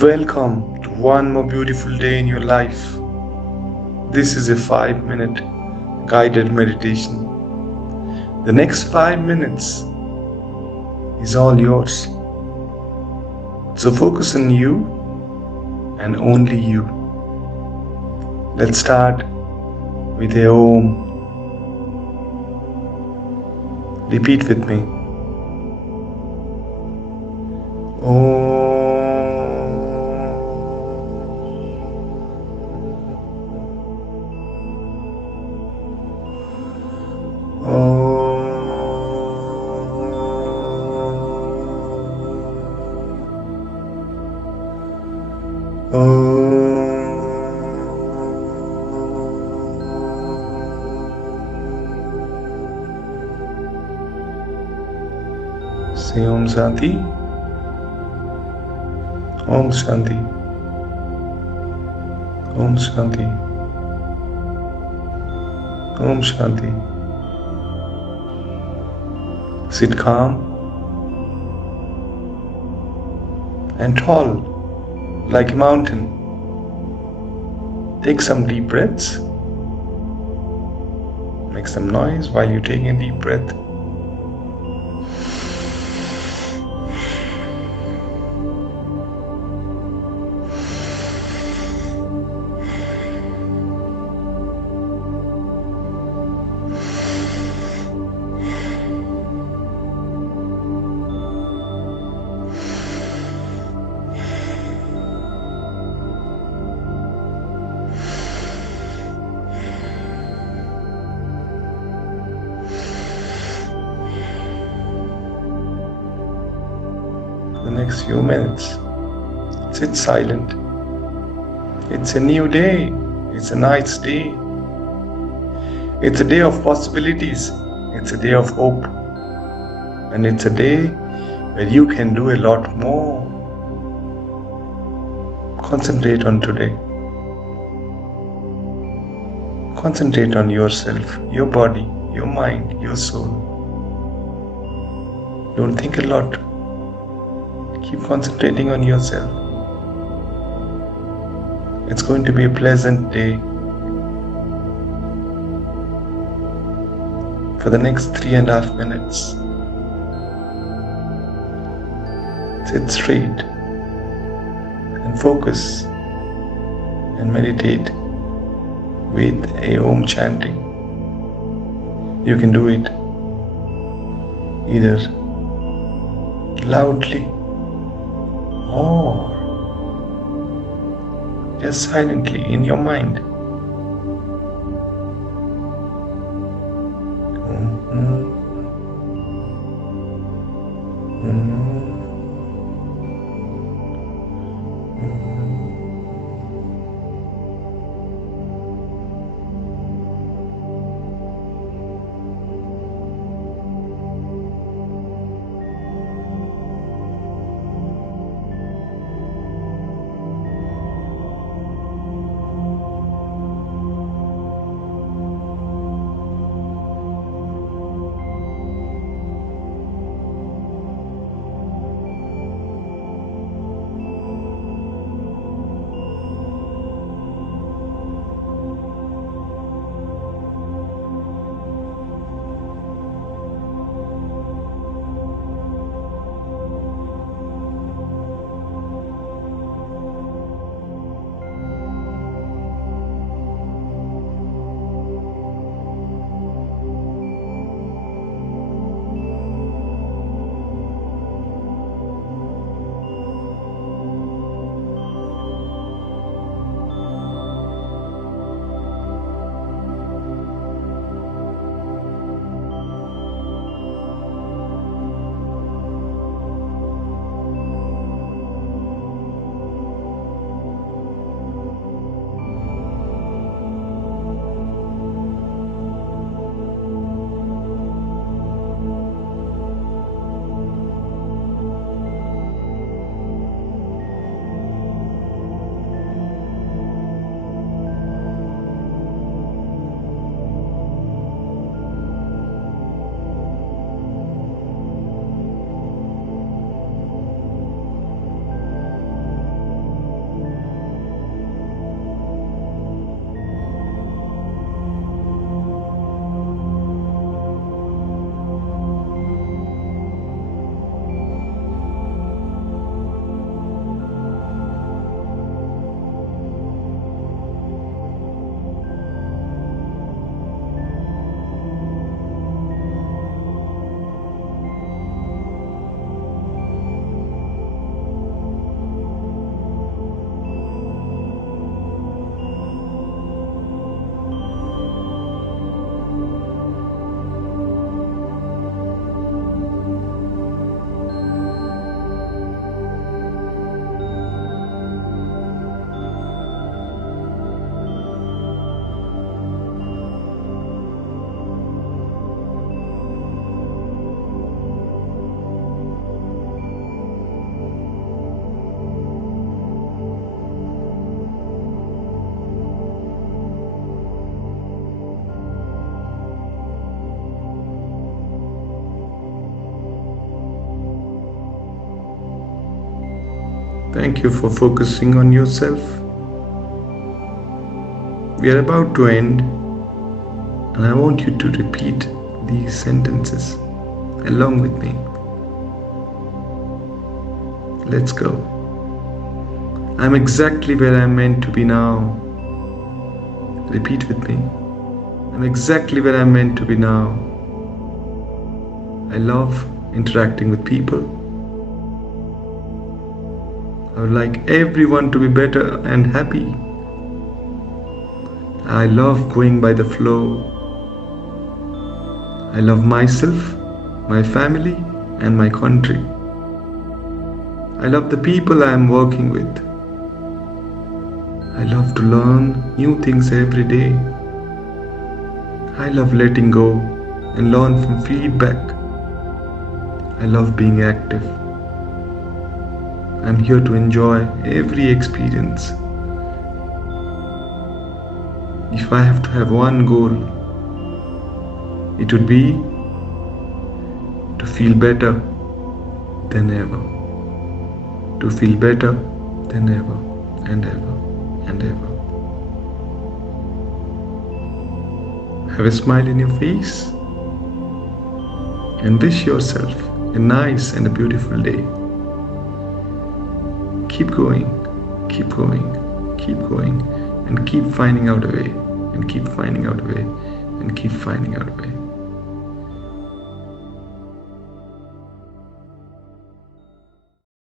Welcome to one more beautiful day in your life. This is a 5-minute guided meditation. The next 5 minutes is all yours. So focus on you and only you. Let's start with a Om. Repeat with me. Om. Say Om Shanti. Om Shanti. Om Shanti. Om Shanti. Sit calm and tall like a mountain. Take some deep breaths. Make some noise while you're taking a deep breath. The next few minutes, sit silent. It's a new day. It's a nice day. It's a day of possibilities. It's a day of hope. And it's a day where you can do a lot more. Concentrate on today. Concentrate on yourself, your body, your mind, your soul. Don't think a lot. Keep concentrating on yourself. It's going to be a pleasant day. For the next 3.5 minutes, sit straight and focus and meditate with a Om chanting. You can do it either loudly or just silently in your mind. Thank you for focusing on yourself. We are about to end, and I want you to repeat these sentences along with me. Let's go. I'm exactly where I'm meant to be now. Repeat with me. I'm exactly where I'm meant to be now. I love interacting with people. I would like everyone to be better and happy. I love going by the flow. I love myself, my family, and my country. I love the people I am working with. I love to learn new things every day. I love letting go and learn from feedback. I love being active. I'm here to enjoy every experience. If I have to have one goal, it would be to feel better than ever. To feel better than ever and ever and ever. Have a smile in your face and wish yourself a nice and a beautiful day. Keep going, keep going, keep going, and keep finding out a way, and keep finding out a way, and keep finding out a way.